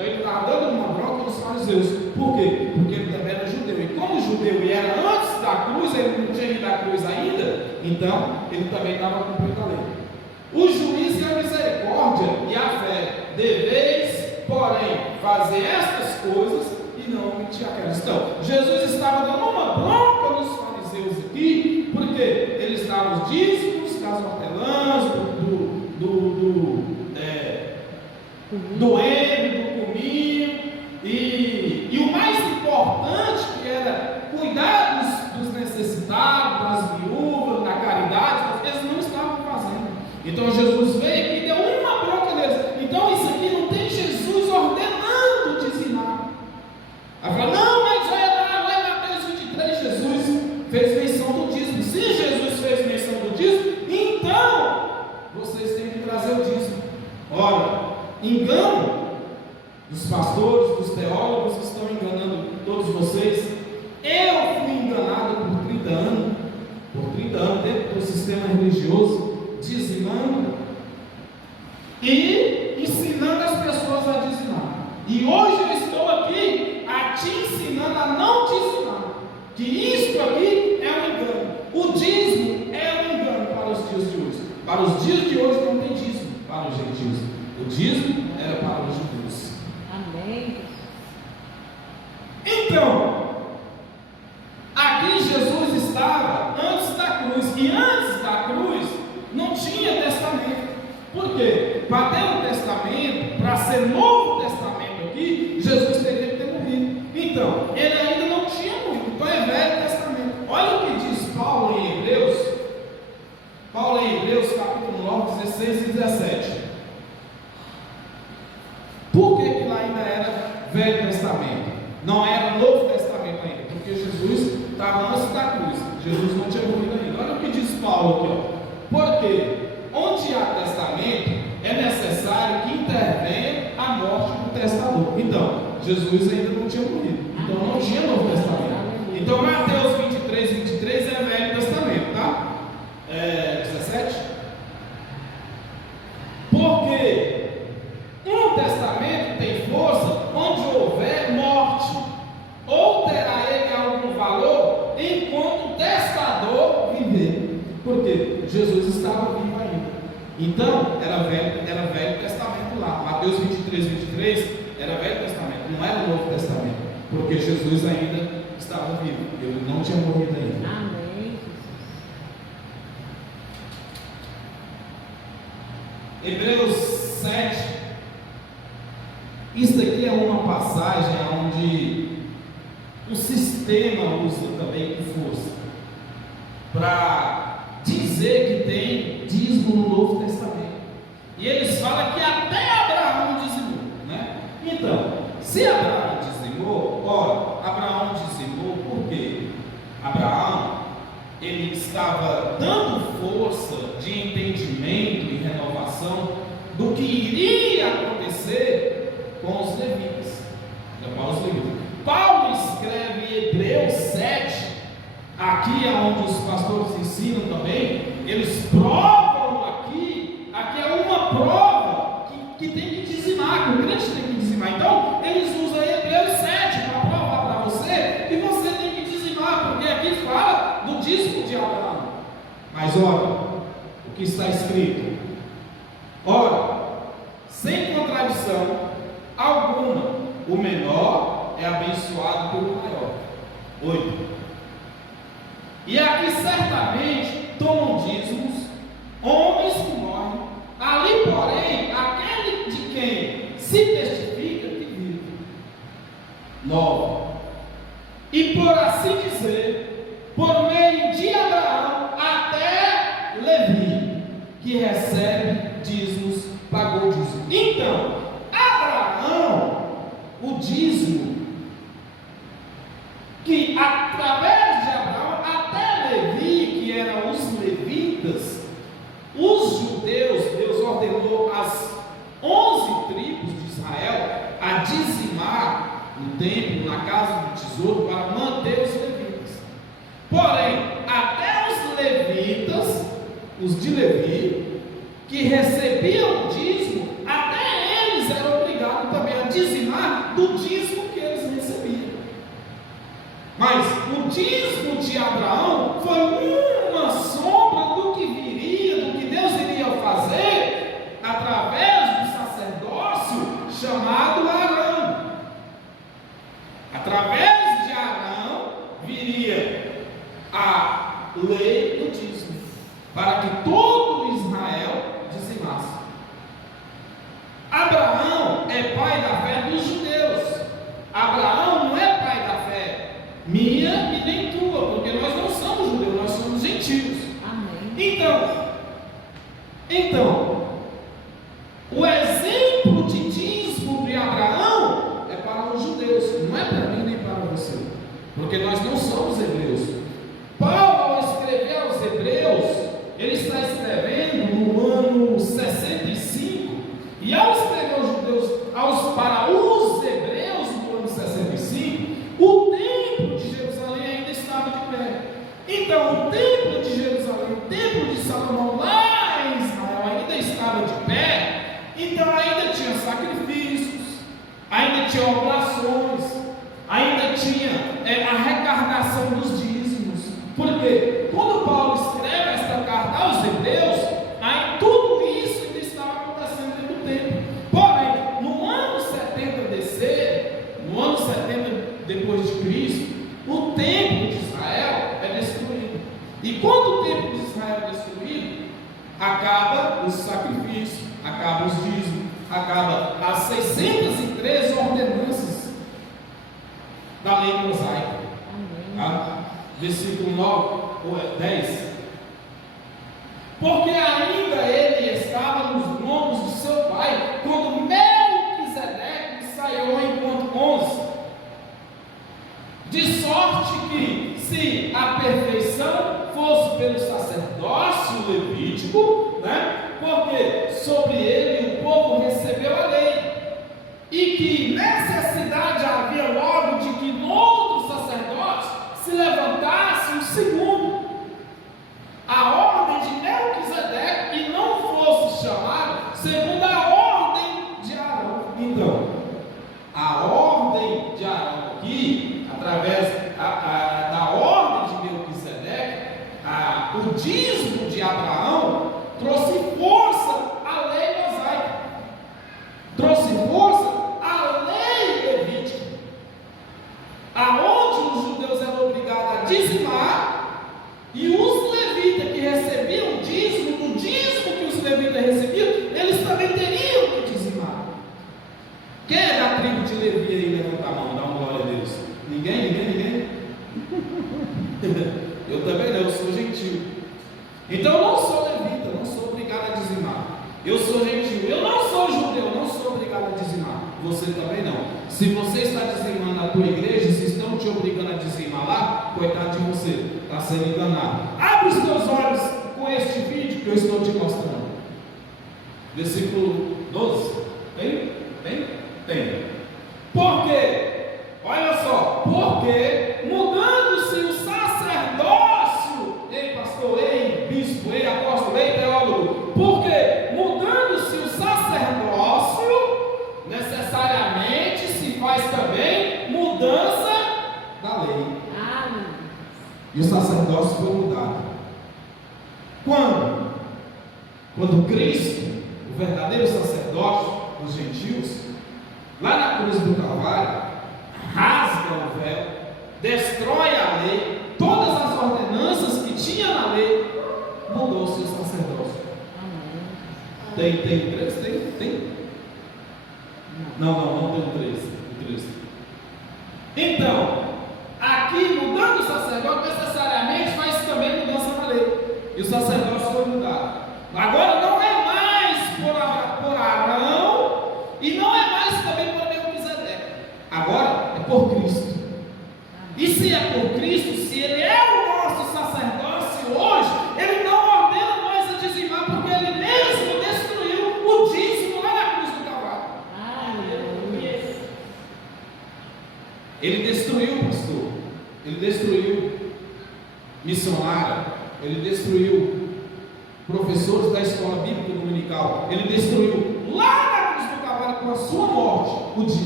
Então ele estava dando uma bronca dos fariseus. Por quê? Porque ele também era judeu. E como judeu e era antes da cruz, ele não tinha ido à cruz ainda, então ele também estava cumprindo a lei. O juízo e a misericórdia e a fé. Deveis, porém, fazer estas coisas e não omitir aquelas. Então, Jesus estava dando uma bronca nos fariseus aqui, porque eles davam os dízimos das hortelãs, do eno, do cominho, e o mais importante, que era cuidar dos necessitados, das viúvas, da caridade, eles não estavam fazendo. Então Jesus veio aqui e deu uma bronca deles. Então isso aqui não tem Jesus ordenando dizimar. Aí fala, não, mas lá em Mateus 23 Jesus fez menção do dízimo. Se Jesus fez menção do dízimo, então vocês têm que trazer o dízimo. Ora, engano dos pastores, dos teólogos que estão enganando todos vocês. Eu fui enganado por 30 anos dentro do sistema religioso, dizimando e ensinando as pessoas a dizimar. E hoje eu estou aqui a te ensinando a não dizimar, que isto aqui é um engano. O dízimo é um engano para os dias de hoje. Para os dias de hoje não tem dízimo para os gentios. O dízimo era para os judeus. Amém. Então, aqui Jesus estava antes da cruz, e antes da cruz não tinha testamento. Por quê? Para ter um testamento, para ser Novo Testamento aqui, Jesus teria que ter morrido. Então, ele ainda não tinha morrido, então é Velho Testamento. Olha o que diz Paulo em Hebreus, capítulo 9, 16 e 17. Por que lá ainda era Velho Testamento? Não era Novo Testamento ainda, porque Jesus estava antes da cruz, Jesus não tinha morrido ainda. Olha o que diz Paulo aqui, ó. Porque onde há testamento, é necessário que intervenha a morte do testador. Então, Jesus ainda não tinha morrido, então não tinha Novo Testamento. Então, Mateus 23 é Velho Testamento, tá? 17. Porque um testamento tem força onde houver morte, ou terá ele algum valor enquanto o testador viver. Porque Jesus estava vivo ainda. Então, era velho Testamento lá. Mateus 23 era Velho Testamento, não era Novo Testamento. Porque Jesus ainda estava vivo, ele não tinha morrido ainda. Amém. Hebreus 7. Isso aqui é uma passagem onde o sistema usa também com força para dizer que tem dízimo no Novo Testamento. E eles falam que até Abraão dizimou, né? Então, se Abraão dizimou, ora, Abraão dizimou por quê? Abraão, ele estava dando força de entendimento e renovação do que iria acontecer com os levitas. Paulo escreve Hebreus 7, aqui é onde os pastores ensinam também, eles provam aqui é uma prova que tem que dizimar, que o crente tem que dizimar. Então, eles usam Hebreus 7 para provar para você que você tem que dizimar, porque aqui fala do dízimo de Abraão. Mas olha, o que está escrito: ora, sem contradição alguma, o menor é abençoado pelo maior. 8. E aqui certamente tomam dízimos homens que morrem, ali porém aquele de quem se testifica que vive. 9. E por assim dizer, por meio de Abraão até Levi, que recebe dízimos, pagou dízimo. Então, Abraão, o dízimo, que através de Abraão até Levi, que eram os levitas, os judeus, Deus ordenou as 11 tribos de Israel a dizimar no templo, na casa do tesouro, para manter os levitas. Porém, até os levitas, os de Levi, que recebiam o dízimo, até eles eram obrigados também a dizimar dizimar do dízimo que eles recebiam. Mas o dízimo de Abraão foi uma sombra do que viria, do que Deus iria fazer através do sacerdócio chamado Arão. Através de Arão viria a lei do dízimo, para que todo Israel dizimasse. Abraão é pai da fé dos judeus. Abraão não é pai da fé minha e nem tua, porque nós não somos judeus, nós somos gentios. Amém. Então, o exemplo de dízimo de Abraão é para os judeus, não é para mim nem para você, porque nós não somos hebreus. Paulo, ao escrever aos hebreus, ele está escrevendo no ano 65, e ao escrever aos judeus, para os hebreus no ano 65, o templo de Jerusalém ainda estava de pé. Então, o templo de Jerusalém, o templo de Salomão lá em Israel ainda estava de pé. Então, ainda tinha sacrifícios, ainda tinha oblações, ainda tinha a arrecadação dos dízimos. Porque quando Paulo escreve esta carta aos hebreus, aí tudo isso ainda estava acontecendo dentro do templo. Porém, no ano 70 no ano 70 depois de Cristo, o templo de Israel é destruído. E quando o templo de Israel é destruído, acaba os sacrifícios, acaba os dízimos, acaba as 613 ordenanças da lei mosaica. Tá? Versículo 9 ou 10. Porque ainda ele estava nos lombos de seu pai, quando Melquisedeque saiu enquanto 11. De sorte que, se a perfeição fosse pelo sacerdócio levítico, porque sobre ele o povo recebeu a lei, e que necessidade havia logo de que no outro sacerdote se levantasse um segundo, a ordem de Melquisedeque, e não fosse chamado segundo a ordem de Arão. Então, a ordem de Arão aqui, através da ordem de Melquisedeque, o dízimo de Abraão trouxe força à lei mosaica, trouxe força à lei levítica, aonde os judeus eram obrigados a dizimar, e os levitas que recebiam o dízimo, do dízimo que os levitas recebiam, eles também teriam que dizimar. Quem é da tribo de Levi aí? Levanta a mão, dá uma glória a Deus. Ninguém? Eu também não, eu sou gentil. Então eu não sou levita, não sou obrigado a dizimar. Eu sou gentil, eu não sou judeu, não sou obrigado a dizimar. Você também não. Se você está dizimando na tua igreja, se estão te obrigando a dizimar lá, coitado de você, está sendo enganado. Abre os teus olhos com este vídeo que eu estou te mostrando. Versículo 12. Tem. Porque, olha só, porque mudando-se o sacerdócio, ei pastor, ei bispo, ei apóstolo, ei teólogo, porque mudando-se o sacerdócio, necessariamente se faz também mudança da lei. E o sacerdócio foi mudado. Quando Cristo, o verdadeiro sacerdote dos gentios, lá na cruz do Calvário, rasga o véu, destrói a lei, todas as ordenanças que tinha na lei, mudou-se o sacerdócio. Tem 3? Tem? Não tem 3. Então, aqui mudando o sacerdote, necessariamente faz também mudança na lei, e o sacerdócio foi mudado. Agora não é mais por Arão, e não é mais também por Melquisedeque. Agora é por Cristo. E se é por Cristo, se Ele é o nosso sacerdócio hoje, Ele não ordena nós a dizimar, porque Ele mesmo destruiu o dízimo lá na cruz do Calvário. Ele destruiu, pastor. Ele destruiu missionário. Ele destruiu professores da escola bíblica dominical. Ele destruiu lá na cruz do Calvário com a sua morte o dízimo.